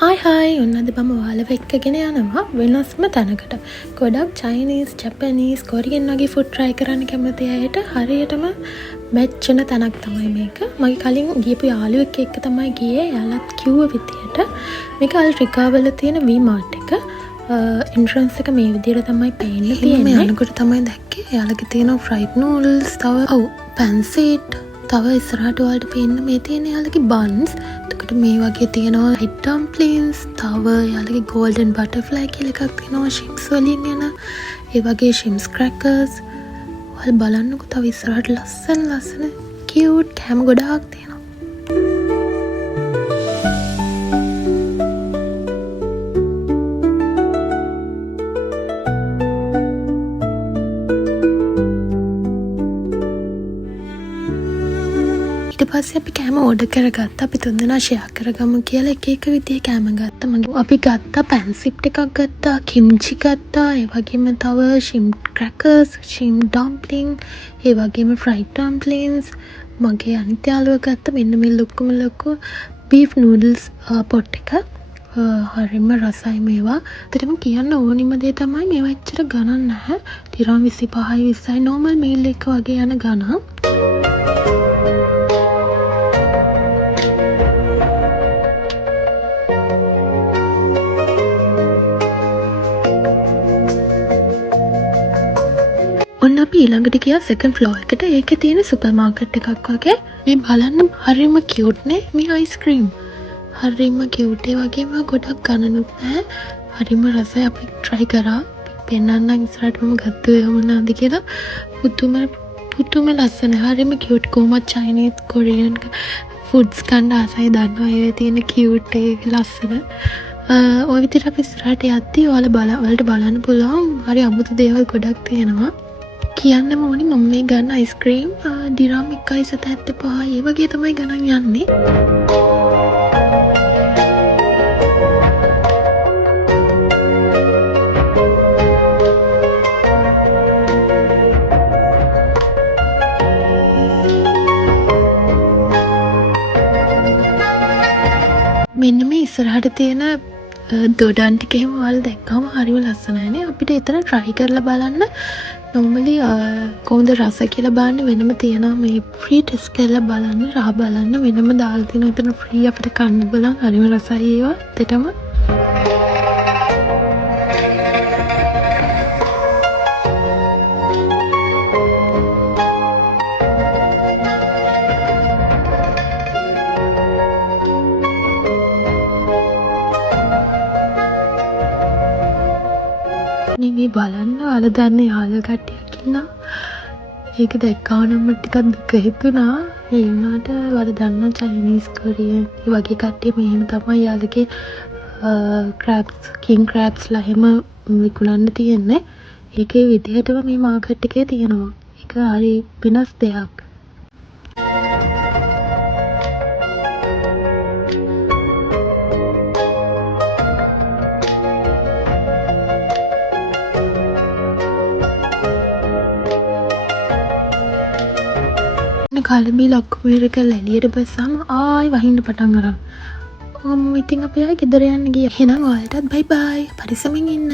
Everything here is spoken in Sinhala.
හායි ඔන්න අද මම ඔයාලව එක්කගෙන යනවා වෙනස්ම තැනකට. ගොඩක් චයිනීස්, ජැපනීස්, කොරියන් වගේ ෆුඩ් try කරන්න කැමති අයට හරියටම මැච් වෙන තැනක් තමයි මේක. මගේ කලින් ගියපු යාළුවෙක් එක්ක තමයි ගියේ. එයාලත් කිව්ව විදියට මේක අල්ට්‍රිකා වල තියෙන V-Mart එක. එන්ට්‍රන්ස් එක මේ විදියට තමයි පේන්න තියෙන්නේ. මේ අනකොට තමයි දැක්කේ. එයාලගේ තියෙන fried noodles, තව pancit, තව ඉස්සරහට ඔයාලට පේන්න මේ තියෙන යාළුවගේ buns. එතකොට මේ වගේ තියෙනවා head dumplings, තව යාළුවගේ golden butterfly කියලා එකක් තියෙනවා chips වලින් එන. ඒ වගේ chips crackers. ඔයාලා බලන්නකෝ තව ඉස්සරහට ලස්සන cute කැම ගොඩාක් තියෙනවා. ඊට පස්සේ අපි කෑම ඕඩර් කරගත්තා. අපි තුන්දෙනා ෂෙයා කරගමු කියලා එක විදිහේ කෑම ගත්තා. අපි ගත්තා පැන්සිප් එකක් ගත්තා, කිම්චි ගත්තා, ඒ වගේම තව shrimp crackers, shrimp dumpling, ඒ වගේම fried dumplings. මගේ අනිත් යාළුවා ගත්තා මෙන්න මේ ලොකු beef noodles pot එක. හරිම රසයි මේවා. ඒතරම කියන්න ඕනිම දේ තමයි මේවා එච්චර ගණන් නැහැ. දිරාම් 25යි 20යි normal meal එක වගේ යන ගණන්. ඔන්න අපි ඊළඟට ගියා second floor එකට. ඒකේ තියෙන සුපර් මාකට් එකක් වගේ. මේ බලන්න හරිම cute නේ මේ ice cream. හරිම cute. ඒ වගේම ගොඩක් ගණනුත් නැහැ. හරිම රසයි. අපි try කරා. පෙන්නන්නම් ඉස්සරහට මම ගත්තේ මොනවද කියලා. පුදුම ලස්සන. හරිම cute. කොහොමද Chinese, Korean foods කන්න ආසයි දන්නවා. ඒවේ තියෙන cute ඒ ලස්සන. ඔය විදිහට අපි ඉස්සරහට යද්දී ඔයාලට බලන්න පුළුවන්. හරි අමුතු දේවල් ගොඩක් තියෙනවා. කියන්නම ඕනි මම මේ ගන්න අයිස්ක්‍රීම් දිරාම් 1.75 ඒ වගේ තමයි ගණන් යන්නේ. මෙන්න මේ ඉස්සරහට තියෙන දොඩන් ටික එහෙම ඔයාලා දැක්කම හරිම ලස්සනයිනේ. අපිට එතන try කරලා බලන්න. normally කොහොමද රස කියලා බලන්න වෙනම තියෙනවා. මේ free test කරලා බලන්න, රහ බලන්න වෙනම දාලා තියෙනවා. එතන free අපිට කන්න බලන්න හරිම රසයි ඒවා දෙටම. මේ බලන්න ඔයාලා දන්නේ යාළුවෝ කට්ටියක් ඉන්නවා. ඒක දැක්කම නම් ටිකක් දුක හිතුණා. ඒ වුණාට ඔයාලා දන්නා චයිනීස්, කොරියන් ඒ වගේ කට්ටිය මෙහෙම තමයි යාළුවගේ crabs, king crabs ලා එහෙම විකුණන්න තියෙන්නේ. ඒකේ විදිහටම මේ මාකට් එකේ තියෙනවා. ඒක හරි වෙනස් දෙයක්. කලබි ලොක්කොම ඉර කරලා එළියට බස්සාම ආයි වහින්න පටන් අරන්. ඉතින් අපි ආයි ගෙදර යන්න ගියා. එහෙනම් ඔයාලටත් බයි බයි. පරිස්සමින් ඉන්න.